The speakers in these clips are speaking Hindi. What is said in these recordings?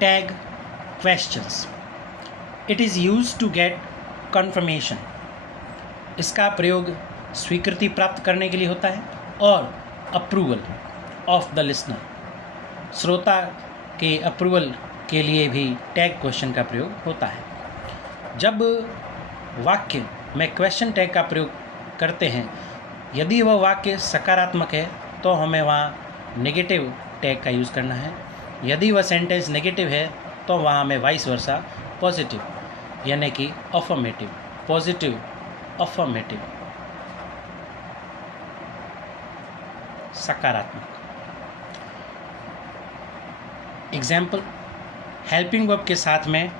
tag questions. It is used to get confirmation. इसका प्रयोग स्वीकृति प्राप्त करने के लिए होता है और अप्रूवल ऑफ द लिसनर, श्रोता के अप्रूवल के लिए भी टैग क्वेश्चन का प्रयोग होता है। जब वाक्य में क्वेश्चन टैग का प्रयोग करते हैं, यदि वह वाक्य सकारात्मक है तो हमें वहाँ नेगेटिव टैग का यूज़ करना है। यदि वह सेंटेंस नेगेटिव है तो वहाँ हमें वाइस वर्सा पॉजिटिव यानी कि अफर्मेटिव, पॉजिटिव अफर्मेटिव, सकारात्मक। एग्जाम्पल, हेल्पिंग वर्ब के साथ में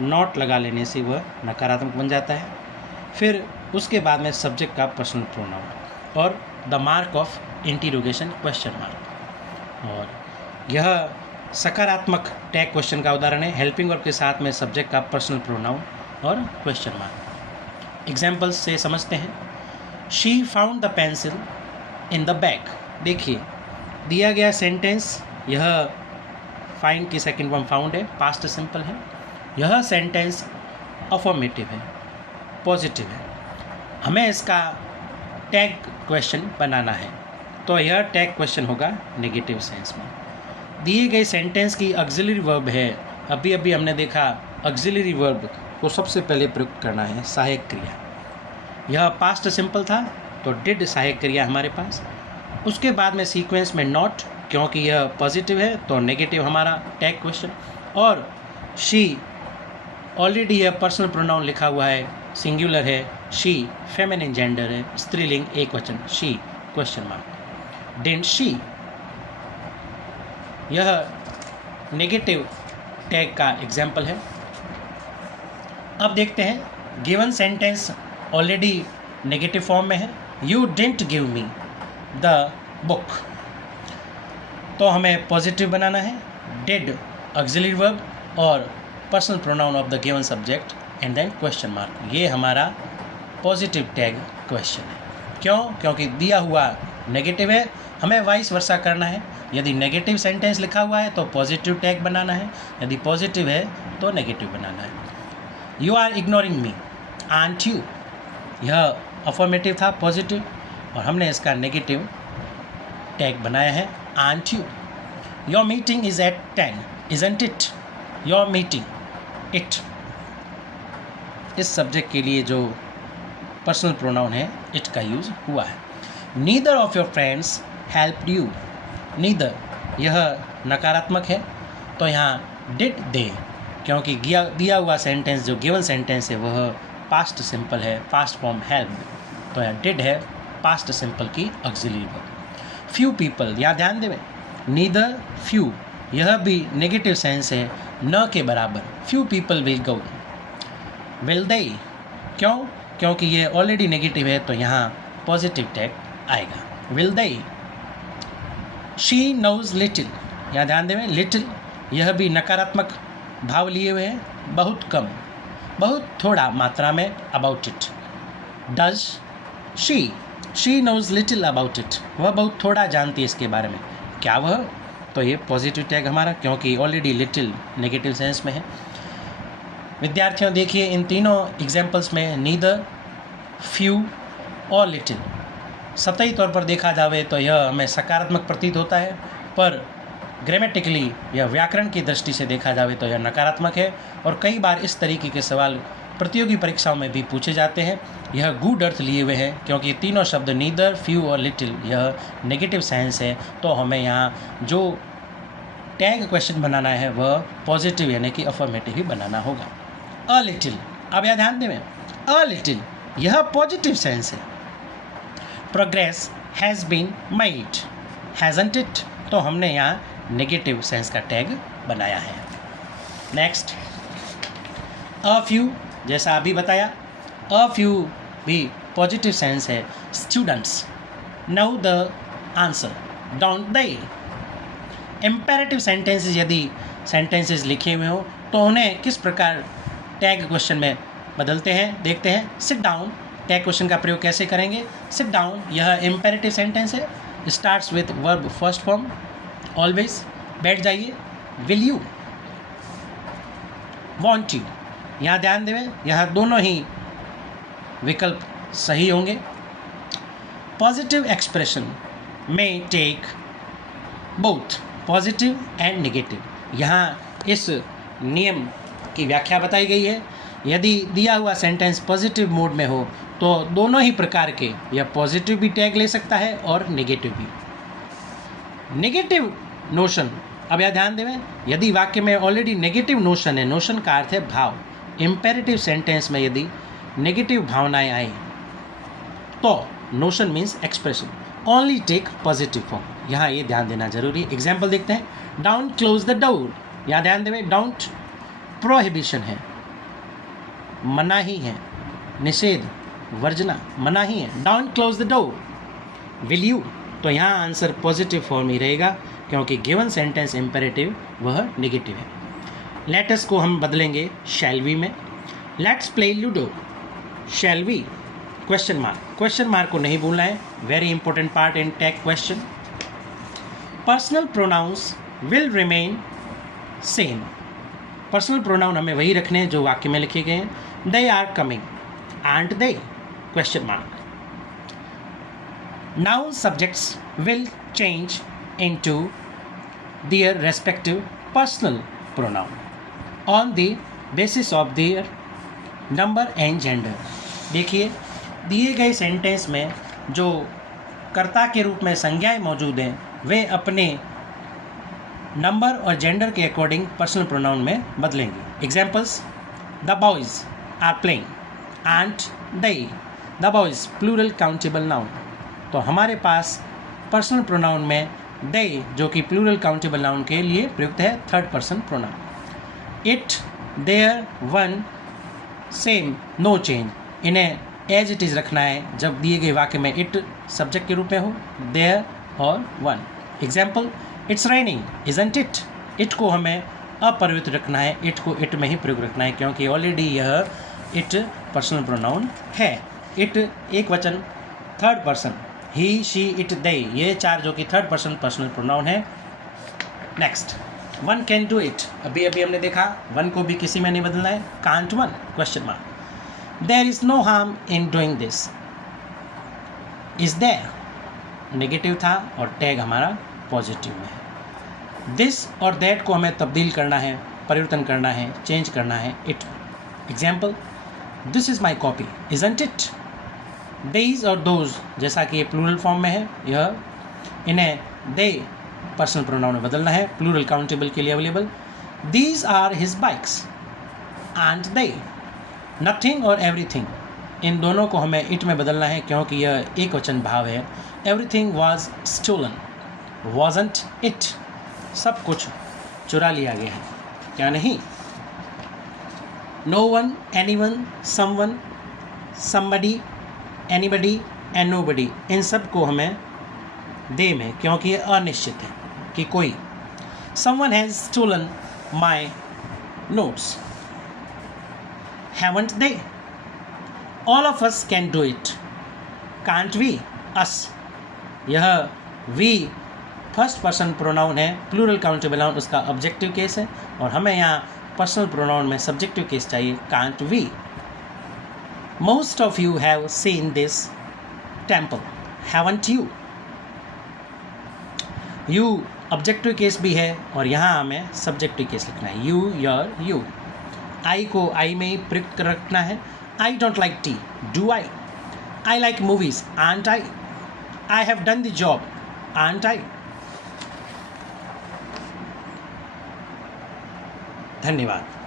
नॉट लगा लेने से वह नकारात्मक बन जाता है। फिर उसके बाद में सब्जेक्ट का पर्सनल प्रोनाउन और the mark of interrogation question mark. और यह सकारात्मक टैग क्वेश्चन का उदाहरण है। हेल्पिंग वर्ब के साथ में सब्जेक्ट का पर्सनल प्रोनाउन और क्वेश्चन मार्क। एग्जाम्पल्स से समझते हैं। She found the pencil in the bag. देखिए दिया गया सेंटेंस, यह फाइंड की सेकंड फॉर्म फाउंड है, पास्ट सिंपल है। यह सेंटेंस अफर्मेटिव है, पॉजिटिव है। हमें इसका टैग क्वेश्चन बनाना है तो यह टैग क्वेश्चन होगा नेगेटिव सेंस में। दिए गए सेंटेंस की ऑक्सिलरी वर्ब है। अभी अभी हमने देखा ऑक्सिलरी वर्ब को सबसे पहले प्रयुक्त करना है सहायक क्रिया। यह पास्ट सिंपल था तो डिड सहायक क्रिया हमारे पास। उसके बाद में सीक्वेंस में नॉट, क्योंकि यह पॉजिटिव है तो नेगेटिव हमारा टैग क्वेश्चन। और शी, ऑलरेडी यह पर्सनल प्रोनाउन लिखा हुआ है, सिंगुलर है। शी फेमिनिन जेंडर है, स्त्रीलिंग एक वचन, she question mark. Didn't she, यह नेगेटिव टैग का एग्जाम्पल है। अब देखते हैं, given sentence already negative form में है। You didn't give me the book, तो हमें पॉजिटिव बनाना है। डिड ऑक्सिलरी वर्ब और personal pronoun of the given subject and then question mark. ये हमारा पॉजिटिव टैग क्वेश्चन है। क्यों? क्योंकि दिया हुआ नेगेटिव है, हमें वाइस वर्सा करना है। यदि नेगेटिव सेंटेंस लिखा हुआ है तो पॉजिटिव टैग बनाना है, यदि पॉजिटिव है तो नेगेटिव बनाना है। You are ignoring me, aren't you, यह अफर्मेटिव था, पॉजिटिव, और हमने इसका नेगेटिव टैग बनाया है, aren't you. Your meeting is at 10, isn't it, your meeting, it. इस सब्जेक्ट के लिए जो पर्सनल प्रोनाउन है इट का यूज़ हुआ है। Neither of your friends helped you, neither यह नकारात्मक है तो यहाँ डिड दे, क्योंकि दिया हुआ सेंटेंस जो गिवन सेंटेंस है वह पास्ट सिंपल है, पास्ट फॉर्म हेल्प, तो यहाँ डिड है पास्ट सिंपल की ऑक्सिलरी वर्ब। फ्यू पीपल, यहाँ ध्यान दें, नीदर फ्यू, यह भी नेगेटिव सेंस है, न के बराबर। Few people will go. Will they, क्यों? क्योंकि ये ऑलरेडी नेगेटिव है तो यहाँ पॉजिटिव टैग आएगा, will they. She knows little, यहाँ ध्यान दें, लिटिल यह भी नकारात्मक भाव लिए हुए हैं, बहुत कम, बहुत थोड़ा मात्रा में, about it. Does she knows little about it, वह बहुत थोड़ा जानती है इसके बारे में, क्या वह? तो ये पॉजिटिव टैग हमारा, क्योंकि ऑलरेडी लिटिल नेगेटिव सेंस में है। विद्यार्थियों देखिए इन तीनों एग्जाम्पल्स में नीदर, फ्यू और लिटिल, सतही तौर पर देखा जावे तो यह हमें सकारात्मक प्रतीत होता है, पर ग्रामेटिकली या व्याकरण की दृष्टि से देखा जावे तो यह नकारात्मक है। और कई बार इस तरीके के सवाल प्रतियोगी परीक्षाओं में भी पूछे जाते हैं। यह गुड अर्थ लिए हुए हैं, क्योंकि तीनों शब्द नीदर, फ्यू और लिटिल यह नेगेटिव सेंस है, तो हमें यहाँ जो टैग क्वेश्चन बनाना है वह पॉजिटिव यानी कि अफर्मेटिव ही बनाना होगा। अ लिटिल, अब यहाँ ध्यान दें, अ लिटिल यह पॉजिटिव सेंस है। Progress has been made, hasn't it, तो हमने यहाँ नेगेटिव सेंस का टैग बनाया है। नेक्स्ट, अ फ्यू, जैसा अभी बताया, अ फ्यू भी पॉजिटिव सेंस है। Students know the answer, don't they. Imperative sentences, यदि सेंटेंसेस लिखे हुए हो तो उन्हें किस प्रकार टैग क्वेश्चन में बदलते हैं, देखते हैं। सिट डाउन, टैग क्वेश्चन का प्रयोग कैसे करेंगे। सिट डाउन यह इम्पेरेटिव सेंटेंस है, starts with verb first form always, बैठ जाइए। Will you, want you। यहाँ ध्यान देवें, यहाँ दोनों ही विकल्प सही होंगे। पॉजिटिव एक्सप्रेशन में take both positive and negative. यहाँ इस नियम की व्याख्या बताई गई है। यदि दिया हुआ सेंटेंस पॉजिटिव मोड में हो तो दोनों ही प्रकार के, यह पॉजिटिव भी टैग ले सकता है और नेगेटिव भी। नेगेटिव नोशन, अब यह ध्यान देवें, यदि वाक्य में ऑलरेडी नेगेटिव नोशन है, नोशन का अर्थ है भाव, इम्पेरेटिव सेंटेंस में यदि नेगेटिव भावनाएं आए तो notion means expression, only take positive form. यहाँ ये ध्यान देना जरूरी है। एग्जाम्पल देखते हैं, डोंट क्लोज द डोर। यहाँ ध्यान देवें, डोंट प्रोहिबिशन है, मनाही है, निषेध, वर्जना, मनाही है। Don't close the door. Will you, तो यहाँ आंसर पॉजिटिव फॉर्म ही रहेगा क्योंकि गिवन सेंटेंस इम्पेरेटिव वह नेगेटिव है। लेटस को हम बदलेंगे शैल वी में। Let's play Ludo. Shall we question mark, question mark को नहीं भूलना है, very important part in tag question. Personal pronouns will remain same. Personal pronoun हमें वही रखने हैं जो वाक्य में लिखे गए हैं। They are coming, aren't they, question mark. Noun subjects will change into their respective personal pronoun on the basis of their number and gender. देखिए, दिए गए सेंटेंस में जो कर्ता के रूप में संज्ञाएं मौजूद हैं वे अपने नंबर और जेंडर के अकॉर्डिंग पर्सनल प्रोनाउन में बदलेंगे। Examples, the boys are playing, aren't they. The boys plural countable noun, तो हमारे पास पर्सनल प्रोनाउन में दे जो कि प्लूरल काउंटेबल नाउन के लिए प्रयुक्त है, third person pronoun. It, there, one, same, no change, इन्हें एज इट इज़ रखना है जब दिए गए वाक्य में इट सब्जेक्ट के रूप में हो, देयर और one. Example, it's raining, isn't it. It को हमें अपरिवर्तित रखना है, इट को इट में ही प्रयोग रखना है क्योंकि ऑलरेडी यह इट पर्सनल प्रोनाउन है। इट एक वचन, third person, he, she, it, they, ये चार जो कि थर्ड पर्सन पर्सनल प्रोनाउन है। Next, one can do it. अभी अभी हमने देखा वन को भी किसी में नहीं बदलना है। Can't one, question mark. There is no harm in doing this. Is there negative था और टैग हमारा पॉजिटिव में है। दिस और दैट को हमें तब्दील करना है, परिवर्तन करना है, चेंज करना है it. Example, this is my copy, isn't it. देज और दोज जैसा कि ये प्लूरल फॉर्म में है, यह इन्हें दे पर्सनल प्रोनाउन में बदलना है, प्लूरल काउंटेबल के लिए available. These are his bikes, aren't they. Nothing और एवरीथिंग, इन दोनों को हमें इट में बदलना है क्योंकि यह एक वचन भाव है। Everything was stolen, wasn't it. सब कुछ चुरा लिया गया है, क्या नहीं। No one, any one, some one, somebody, anybody and nobody, इन सब को हमें दे में क्योंकि ये अनिश्चित है कि कोई। Someone has stolen my notes, haven't they. All of us can do it, can't we, us. यह वी फर्स्ट पर्सन प्रोनाउन है, प्लूरल काउंटेबल नाउन उसका ऑब्जेक्टिव केस है और हमें यहाँ पर्सनल प्रोनाउन में सब्जेक्टिव केस चाहिए, can't we. Most of you have seen this temple, haven't you. You objective case भी है और यहाँ हमें सब्जेक्टिव केस लिखना है, यू, योर, यू। आई को आई में ही प्रयुक्त कर रखना है। I don't like tea, do I. I like movies, aren't I. I have done the job, aren't I. धन्यवाद।